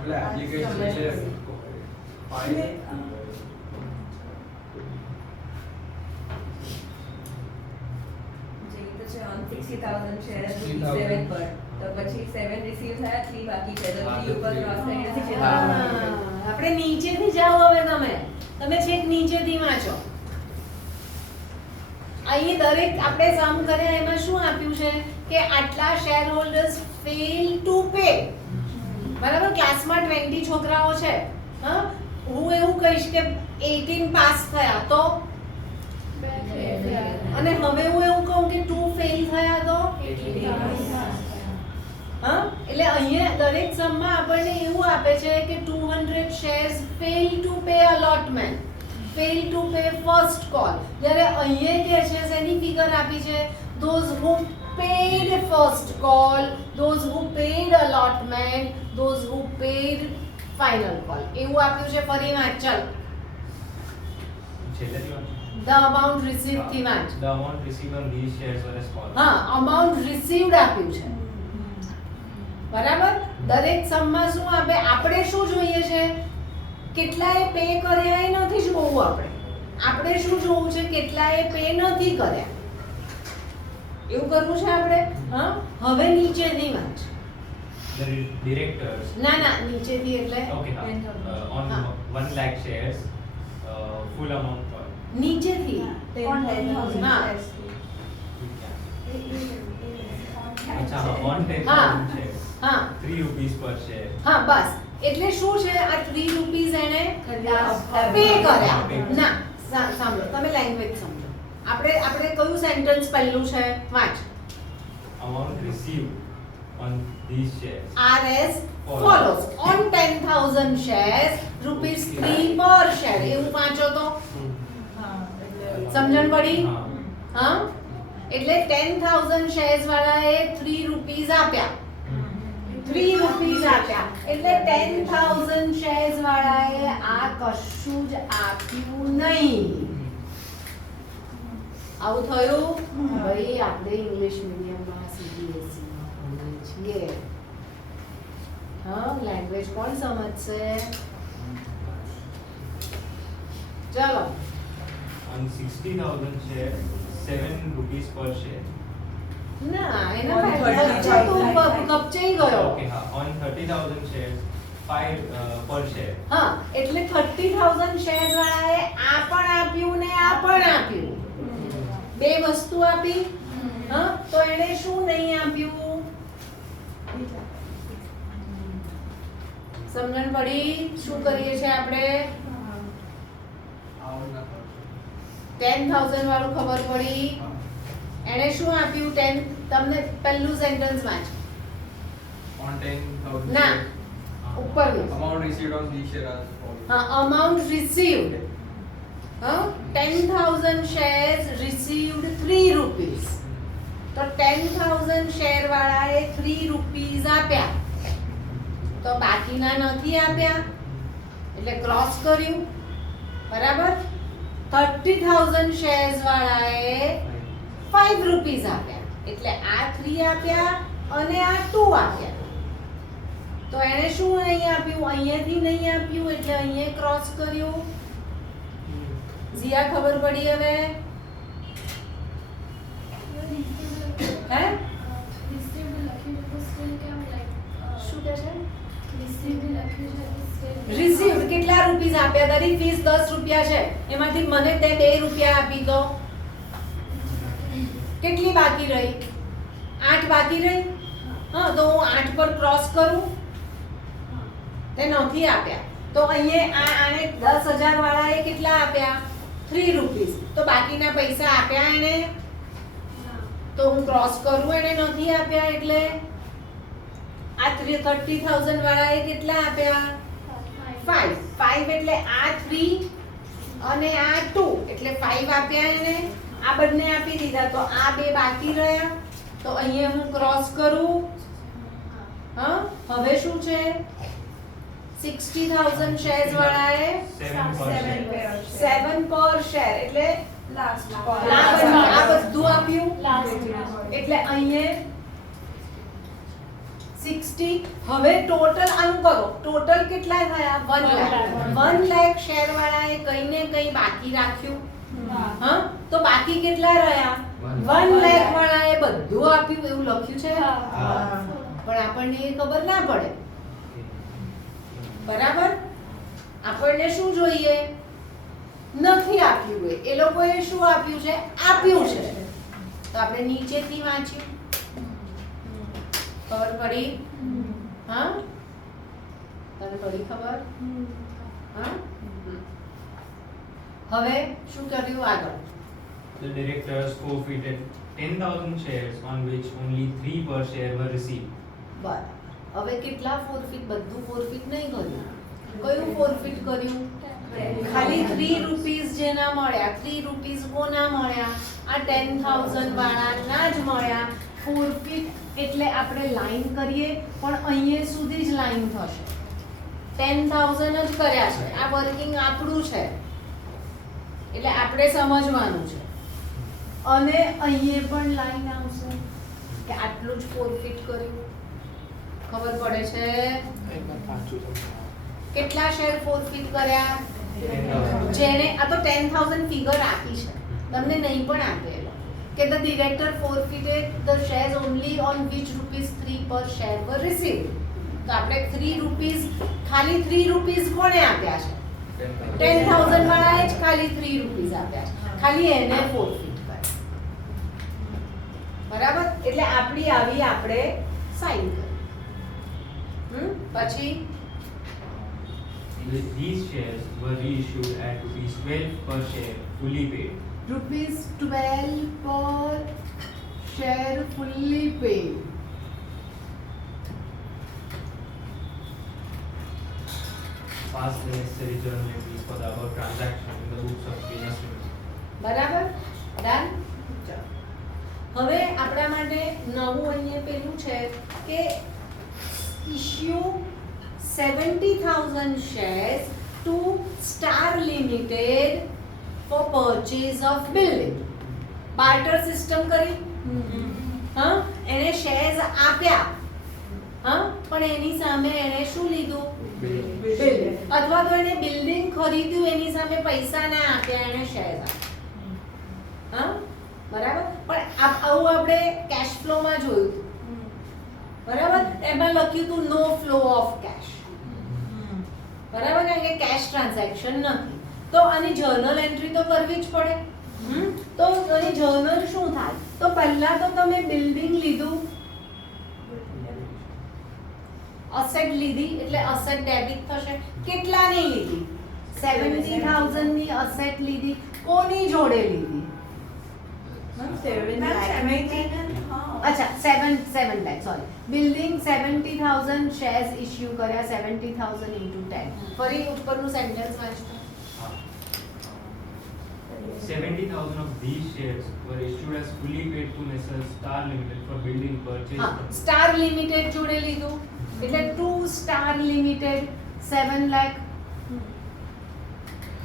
એટલે એપ્લિકેશન છે એટલે, 60,000 shares 60,000. 7 પર તો પછી 7 રિસીવ થયા 3 બાકી છે તો હા, 3 ઉપર તો ક્રોસ થઈને three. 60,000 આપણે નીચેથી જાઓ હવે તમે છેક નીચેથી વાંચો. અહીં દરેક આપણે સમ કર્યા એમાં શું આપ્યું છે કે આટલા share holders fail to pay. બરાબર, ક્લાસમાં 20 છોકરાઓ છે, હા, હું એવું કહીશ કે 18 પાસ થયા તો, અને હવે હું એવું કહું કે 2 ફેલ થયા તો, હા, એટલે અહીંયા દરેક સમમાં આપણને એવું આપે છે કે 200 shares fail to pay allotment, fail to pay first call. જ્યારે અહીંયા કે છે શેની ફિગર આપી છે? those who paid first call, those who paid allotment, those who paid final call. એવું આપ્યું છે. ફરી વાંચ ચાલ. છેલ્લેથી વાંચો. the amount received થી વાંચ. The amount received on these shares were as follows. હા, amount received આપ્યું છે. બરાબર, દરેક સમમાં શું આપે? આપણે શું જોઈએ છે? કેટલાએ પે કર્યા એ નથી જોવું આપણે શું જોવું છે? કેટલાએ પે નથી કર્યા, એવું કરવું છે આપણે. હા, હવે નીચેથી વાંચ. The directors. ના નીચેથી એટલે Okay, on हाँ. 1 lakh shares, full amount for. નીચેથી. on 10,000 હા. shares અચ્છા, on 10,000 हाँ. shares, હા 3 rupees per share. હા, બસ. એટલે શું છે? આ 3 રૂપીઝ એને પે કર્યા. ના, સાંભળો, તમે લેંગ્વેજ સમજો. આપણે કયું સેન્ટેન્સ પહેલું છે? વાંચ. Amount received on these shares. are as follows. on 10,000 shares rupees 3 per share. એવું વાંચો તો સમજણ પડી? हाँ. હા, એટલે 10,000 શેર્સ વાળાએ 3 રૂપીઝ આપ્યા. 3 રૂપીઝ આપ્યા એટલે 10,000 શેર્સ વાળાએ આ કશું જ આપ્યું નહીં. આવું થયું? ભાઈ, આપણે ઇંગ્લિશ મીડિયમમાં CBSE માં ભણીએ છીએ. હા, લેંગ્વેજ કોણ સમજશે? ચલો. On 60,000 shares, 7 rupees per share. ના, એના On વચ્ચે તું કપચાઈ ગયો. Okay, हाँ. On 30,000 shares, 5 per share. હા, એટલે 30,000 શેર્સ વાળાએ આ પણ આપ્યું ને આ પણ આપ્યું. બે વસ્તુ આપી. હા, તો એણે શું નહીં આપ્યું? સમજણ પડી? શું કરીએ છીએ આપણે? 10,000 વાળું ખબર પડી. એણે શું આપ્યું? 10. તમને પહેલું સેન્ટેન્સ વાંચ. On 10,000 ના, shares. ઉપરનું. Amount received on these shares as follows. હા, amount received. હા, 10,000 shares received 3 rupees. તો 10,000 શેર વાળાએ 3 રૂપીઝ આપ્યા, તો બાકીના નથી આપ્યા એટલે ક્રોસ કર્યું. બરાબર, 30,000 શેર્સ વાળાએ 5 રૂપીઝ આપ્યા એટલે આ 3 આપ્યા અને આ 2 આપ્યા. તો એણે શું અહીં આપ્યું? અહીંયાથી નહીં આપ્યું એટલે અહીંયા ક્રોસ કર્યું. જીયા, ખબર પડી હવે? હે? શું કહે છે? રિસીવ્ડ કેટલા રૂપીસ આપ્યા? તારી ફીસ 10 રૂપિયા છે, એમાંથી મને તે 2 રૂપિયા આપી દો. કેટલી બાકી રહી? 8 બાકી રહી. હા, તો હું 8 પર ક્રોસ કરું. તે નથી આપ્યા તો અહીંયા આને 10,000 વાળાએ કેટલા આપ્યા? 3 રૂપીસ. તો બાકીના પૈસા આપ્યા એને? તો હું ક્રોસ કરું, એને નથી આપ્યા એટલે આ 30,000 વાળાએ કેટલા આપ્યા? 5. 5 એટલે આ 3 અને આ 2 એટલે 5 આપ્યા એને. આ બંને આપી દીધા તો આ બે બાકી રહ્યા. તો અહીંયા હું ક્રોસ કરું. હા, હવે શું છે? 60,000 શેર્સ વાળાએ 7 per share. 7 પર શેર એટલે લાસ્ટ આ બધું આપ્યું. એટલે અહીંયા 60. હવે ટોટલ આનું કરો. ટોટલ કેટલા થયા? 1 લાખ. 1 લાખ શેર વાળાએ કઈ ને કઈ બાકી રાખ્યું. હા, તો બાકી કેટલા રહ્યા? 1 લાખ વાળા એ બધું આપ્યું એવું લખ્યું છે, પણ આપણને એ ખબર ના પડે. બરાબર? આપણને શું જોઈએ? નથી આપ્યું એ લોકોએ શું આપ્યું છે? આપ્યું છે. તો આપણે નીચેથી વાંચ્યું. ખબર પડી? હા, તને પડી ખબર? હા. હવે શું કર્યું આગળ? The directors forfeited 10,000 shares on which only 3 per share were received. બરાબર. હવે કેટલા ફોરફિટ? બધું ફોરફિટ નહીં કર્યું. કયું ફોરફિટ કર્યું? ખાલી 3 રૂપીસ જેના મળ્યા. 3 રૂપીસ કોના મળ્યા? આ 10,000 વાળાના જ મળ્યા. ફોરફિટ એટલે આપણે લાઈન કરીએ પણ અહીંયા સુધી જ લાઈન થશે. 10,000 જ કર્યા છે. આ વર્કિંગ આપણું છે એટલે આપણે સમજવાનું છે. અને અહીંયા પણ લાઈન આવશે કે આટલું જ ફોરફિટ કર્યું. ખબર પડે છે? એકવાર પાછું સમજાવો. કેટલા શેર ફોરફિટ કર્યા? જેને આ તો 10,000 ફિગર આપી છે, તમને નહીં પણ આપેલો કે the director forfeited the shares only on which rupees 3 per share were received. તો આપણે 3 રૂપીસ, ખાલી 3 રૂપીસ કોને આપ્યા છે? 10,000 વાળાએ જ ખાલી 3 રૂપીસ આપ્યા છે. ખાલી એને ફોરફિટ કરે. બરાબર? એટલે આપણી આવી આપણે સાઈન કરી. પછી These shares were reissued at rupees 12 per share, fully paid. ₹12 per share fully paid. Pass the necessary journal entries for the above transaction in the books of Venus Limited. બરાબર? Done? હવે આપણા માટે નવું અહીંયા પેલું છે કે issue 70,000 shares to Star Limited for purchase of building. Barter system કરી. હા, એને શેર્સ આપ્યા. હા, પણ એની સામે એને શું લીધું? બિલ્ડિંગ. અથવા તો એને બિલ્ડિંગ ખરીદ્યું, એની સામે પૈસા ના આપ્યા, એને શેર્સ આપ્યા. હા, બરાબર? પણ આવું આપણે કેશ ફ્લો માં જોયું હતું. બરાબર? એમાં લખ્યું હતું નો ફ્લો ઓફ કેશ. બરાબર? કારણ કે કેશ ટ્રાન્ઝેક્શન નથી. તો આની જર્નલ એન્ટ્રી તો કરવી જ પડે. તો આની જર્નલ શું થાય? તો પહેલા તો તમે બિલ્ડિંગ લીધું, અસેટ લીધી એટલે અસેટ ડેબિટ થશે. કેટલાની લીધી? 70,000 ની અસેટ લીધી. કોની જોડે લીધી? અચ્છા, 7 lakh, sorry. Building 70,000 shares issue કર્યા, 70,000 into 10. ફરી ઉપરનું સેન્ટેન્સ વાંચો. 70,000 of these shares were issued as fully paid to Messrs. Star Limited for building purchase. હા, સ્ટાર લિમિટેડ જોડે લીધું એટલે ટુ સ્ટાર લિમિટેડ 7 લાખ.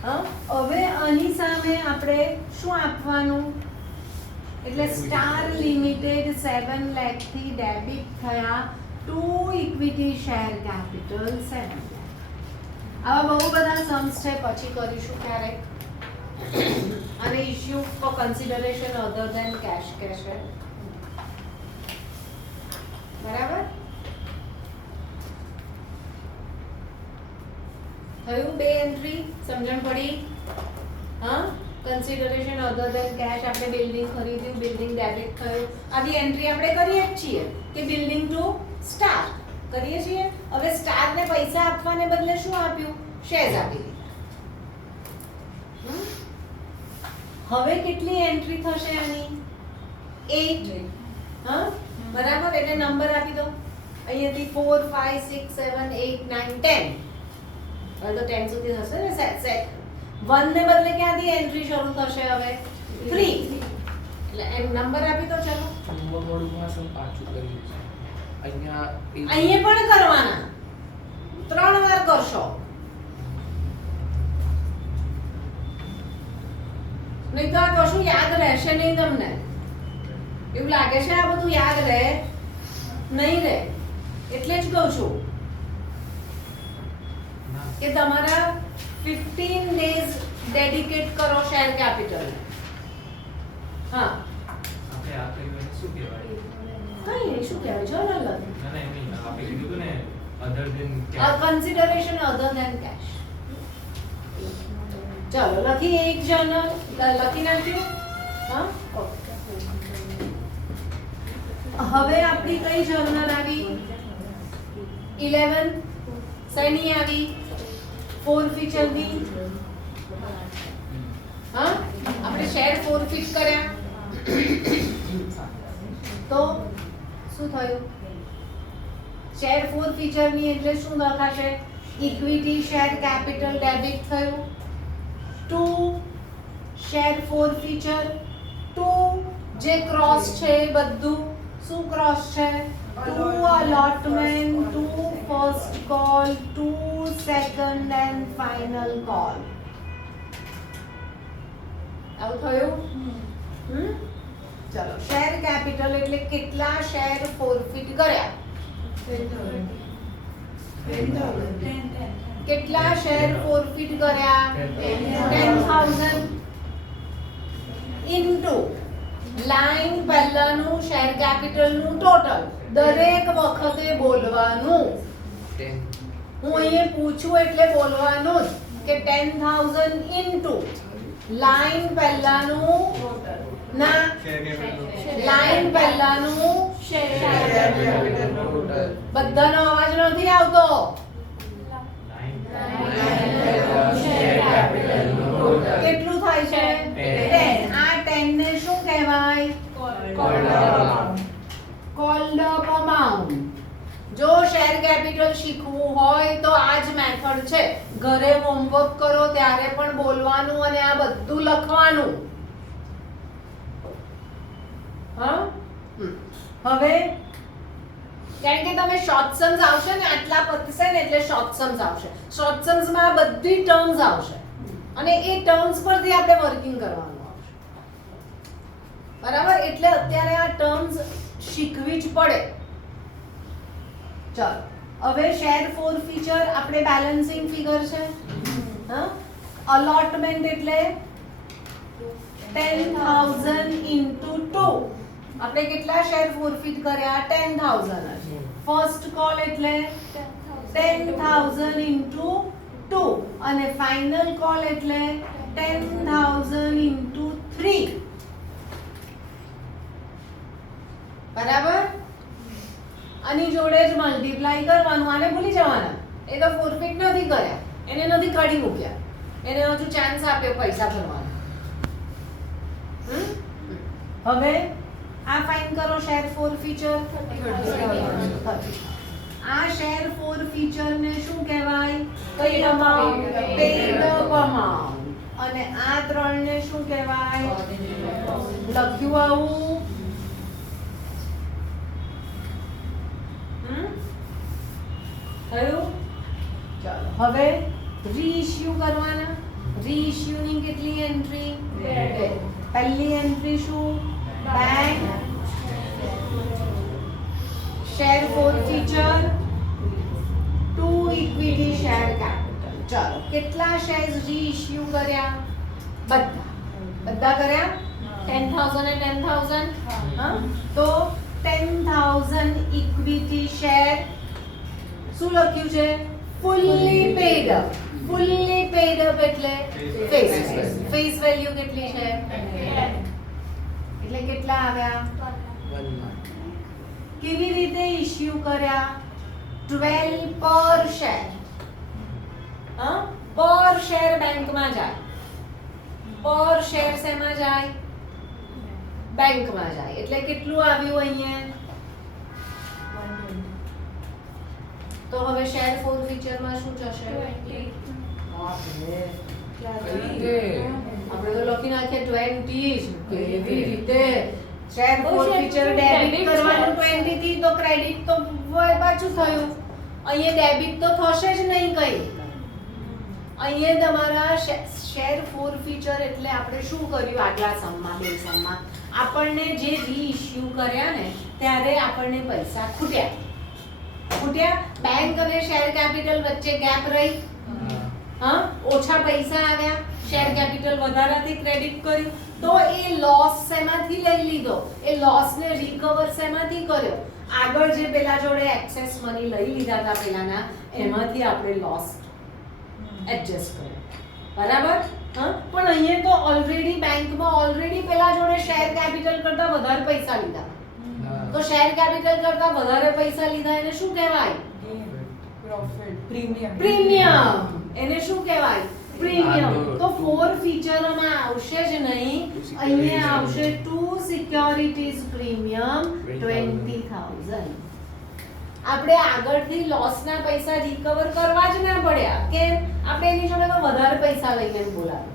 હા, હવે આની સામે આપણે શું આપવાનું? એટલે સ્ટાર લિમિટેડ 7 લાખ થી ડેબિટ થયા to equity share capital 7 lakh. આવા બહુ બધા સમ્સ છે, પછી કરીશું ક્યારેક. અને issue for consideration other than cash છે. બરાબર? થયું? 2 એન્ટ્રી સમજણ પડી? હા, કન્સિડરેશન અધર ધેન કેશ, આપણે બિલ્ડિંગ ખરીદ્યું, બિલ્ડિંગ ડેબિટ થયું. આવી એન્ટ્રી આપણે કરીએ જ છીએ કે બિલ્ડિંગ ટુ સ્ટાર કરીએ છીએ. હવે સ્ટારને પૈસા આપવાને બદલે શું આપ્યું? શેર્સ આપી દીધા. હવે કેટલી એન્ટ્રી થશે આની? 8. હા, બરાબર? એટલે નંબર આપી દો અહીંયાથી 4 5 6 7 8 9 10. હવે તો 10 સુધી થશે ને. સેટ 1 ને બદલે ક્યાંથી એન્ટ્રી શરૂ થશે? હવે 3. એટલે એમ નંબર આપી દો. ચલો, મોડું શું પાછું કર્યું છે અહીંયા અહીંયા પણ કરવાના 3 વાર કરશો, નહીં તો આ કશું યાદ રહેશે નહીં તમને. એવું લાગે છે આ બધું યાદ રહે? નહીં રહે. એટલે જ કહું છું કે તમારા 15 days ડેડિકેટ કરો શેર કેપિટલ. હા આપણે આ કર્યું એને શું કહેવાય? કઈ નહીં, શું કહેવાય જર્નલ લખી ના ના એમ નહીં, આપણે કીધું હતું ને other than a cash. consideration other than cash. ચલો લખી એક જર્નલ લખી નાખ્યું. હા ઓકે. હવે આપણી કઈ જર્નલ આવી? 11 શેની આવી? ફોરફીચર ની. હા આપણે શેર ફોરફીટ કર્યા તો શું થયું? શેર ફોરફીચર ની એટલે શું લખાશે? ઇક્વિટી શેર કેપિટલ ડેબિટ થયું. ટુ શેર ફોરફીચર, ટુ જે ક્રોસ છે એ બધું શું ક્રોસ છે? To allotment, to first call, to second and final call. આવું થયું? ચલો શેર કેપિટલ એટલે કેટલા શેર ફોરફીટ કર્યા? 10,000. કેટલા શેર ફોરફીટ કર્યા? 10,000 ઇન્ટુ લાઈન પહેલાનું શેર કેપિટલ નું ટોટલ દરેક વખતે બોલવાનું. હું અહીંયા પૂછું એટલે બોલવાનું જ કે 10,000 ઇન્ટુ લાઈન પહેલાનું ના Share capital. લાઈન પહેલાનું બધાનો અવાજ નથી આવતો. કેટલું થાય છે? 10. આ 10 ને શું કહેવાય? Cold up amount. જો શેર કેપિટલ શીખવું હોય તો આ જ મેથડ છે. ઘરે હોમવર્ક કરો ત્યારે પણ બોલવાનું અને આ બધું લખવાનું. હા હવે કારણ કે તમે શોર્ટ સમ્સ આવશે ને આટલા પતશે ને એટલે શોર્ટ સમ્સ આવશે. શોર્ટ સમ્સ માં આ બધી ટર્મ્સ આવશે અને એ ટર્મ્સ પરથી આપણે વર્કિંગ કરવાનું આવશે. બરાબર? એટલે અત્યારે આ ટર્મ્સ શીખવી જ પડે. ચાલો હવે શેર ફોરફીચર આપણે બેલેન્સિંગ ફિગર છે. હા અલોટમેન્ટ એટલે 10,000 into 2. આપણે કેટલા શેર ફોરફીટ કર્યા? 10,000 જ. ફર્સ્ટ કોલ એટલે 10,000 into 2 અને ફાઇનલ કોલ એટલે 10,000 into 3. બરાબર? આની જોડે જ મલ્ટીપ્લાય કરવાનું. આને ભૂલી જવાના. એ તો ફોરફીટ નથી કર્યા, એને નથી કાઢી મૂક્યા, એને હજુ ચાન્સ આપ્યો પૈસા ભરવાનો. હવે આ ફાઇન કરો શેર ફોરફીચર. આ શેર ફોરફીચર ને શું કહેવાય? કઈ અમાઉન્ટ? Paid up amount. અને આ ત્રણ ને શું કહેવાય? લખ્યું આવું. થયું? ચાલો હવે રીઇશ્યુ કરવાના. રીઇશ્યુ ની કેટલી એન્ટ્રી? પહેલી એન્ટ્રી શું? Bank share forfeiture, to equity share capital. ચાલો કેટલા શેર્સ રીઇશ્યુ કર્યા? બધા કર્યા? 10,000 અને 10,000. હા તો 10,000 ઇક્વિટી શેર શું લખ્યું છે? Fully paid up. Fully paid up એટલે ફેસ વેલ્યુ કેટલી છે? એટલે કેટલા આવ્યા? કેવી રીતે ઇશ્યુ કર્યા? 12 પર શેર. હા પર શેર બેંકમાં જાય. પર શેર શેમાં જાય? બેંકમાં જાય. એટલે કેટલું આવ્યું અહીંયા? તો હવે શેર ફોરફીચરમાં શું જશે? આપણે તો લખી નાખીએ 20 જ. કેવી રીતે શેર ફોરફીચર ડેબિટ કરવાનું 20 થી તો ક્રેડિટ તો પાછું થયું. અહીંયા ડેબિટ તો થશે જ નહીં કઈ. અહીંયા તમારા શેર ફોરફીચર એટલે આપણે શું કર્યું આગલા સમમાં બે સમમાં? આપણને જે રીઇશ્યુ કર્યા ને ત્યારે આપણને પૈસા ખૂટ્યા. બેંક અને શેર કેપિટલ વચ્ચે ગેપ રહી. હા ઓછા પૈસા આવ્યા શેર કેપિટલ વધારાથી ક્રેડિટ કર્યું તો એ લોસ શેમાંથી લઈ લીધો, એ લોસને રિકવર શેમાંથી કર્યો, આગળ જે પેલા જોડે એક્સેસ મની લઈ લીધા હતા પેલાના એમાંથી આપણે લોસ એડજસ્ટ કર્યો, બરાબર. હા, પણ અહીંયા તો ઓલરેડી બેંકમાં ઓલરેડી પેલા જોડે શેર કેપિટલ કરતા વધારે પૈસા લીધા, તો શેર કેપિટલ કરતા વધારે પૈસા લીધા એને શું કહેવાય? Profit. Premium. પ્રીમિયમ. એને શું કહેવાય? પ્રીમિયમ. હા, તો ફોર ફીચરોમાં આવશે જ નહીં, અહીંયા આવશે ટુ સિક્યોરિટીઝ પ્રીમિયમ 20,000. આપણે આગળથી લોસના પૈસા રિકવર કરવા જ ના પડ્યા, કે આપણે એની જોડે તો વધારે પૈસા લઈને બોલાવ્યું,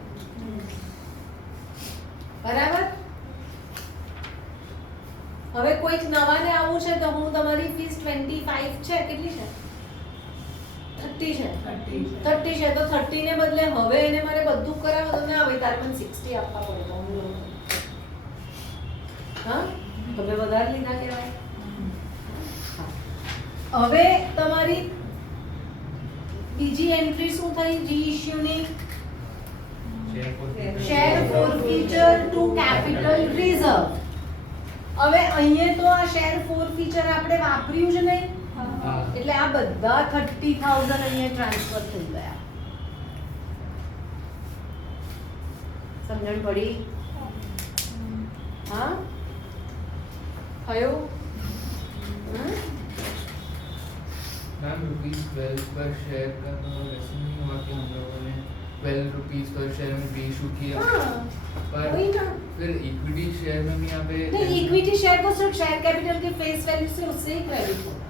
બરાબર. હવે કોઈક નવાને આવું છે તો હું તમારી ફીસ 25 છે, કેટલી છે? 30 છે. 30 છે તો 30 ને બદલે હવે એને મારે બધું કરાવો તો ના, હવે તારે મને 60 આપવા પડે તો હું લઉં. હા, હવે વધારે લીધા કહેવાય. હવે તમારી બીજી એન્ટ્રી શું થઈ? રીઇશ્યુની share forfeiture two capital reserve. હવે અહીંયા તો આ શેર ફોરફીચર આપણે વાપર્યું જ નહીં, એટલે આ બધા 30,000 અહીંયા ટ્રાન્સફર થઈ ગયા. સમજણ પડી? हाँ कयो मैम ₹12 पर शेयर का तो ऐसे नहीं हुआ कि हम लोगों ने ₹12 पर शेयर में भी इशू किया हाँ पर वही ना। फिर इक्विटी शेयर में भी यहाँ पे नहीं, इक्विटी शेयर को सिर्फ शेयर कैपिटल के फेस वैल्यू से उससे ही क्रेडिट होगा।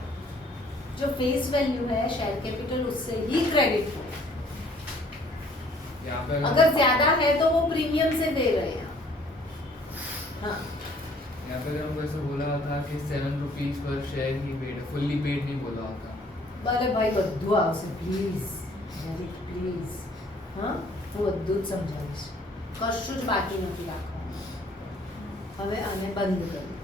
जो फेस वैल्यू है शेयर कैपिटल उससे ही क्रेडिट होगा। यहाँ पे अगर ज्यादा है तो वो प्रीमियम से दे रहे हैं। हाँ यहाँ पे अगर हमको ऐसा बोला था कि ₹7 पर शेयर ही पेड, फुल्ली पेड नहीं बोला होता। ભલે ભાઈ બધું આવશે પ્લીઝ પ્લીઝ. હા હું બધું જ સમજાવીશ, કશું જ બાકી નથી રાખવાનું. હવે આને બંધ કરી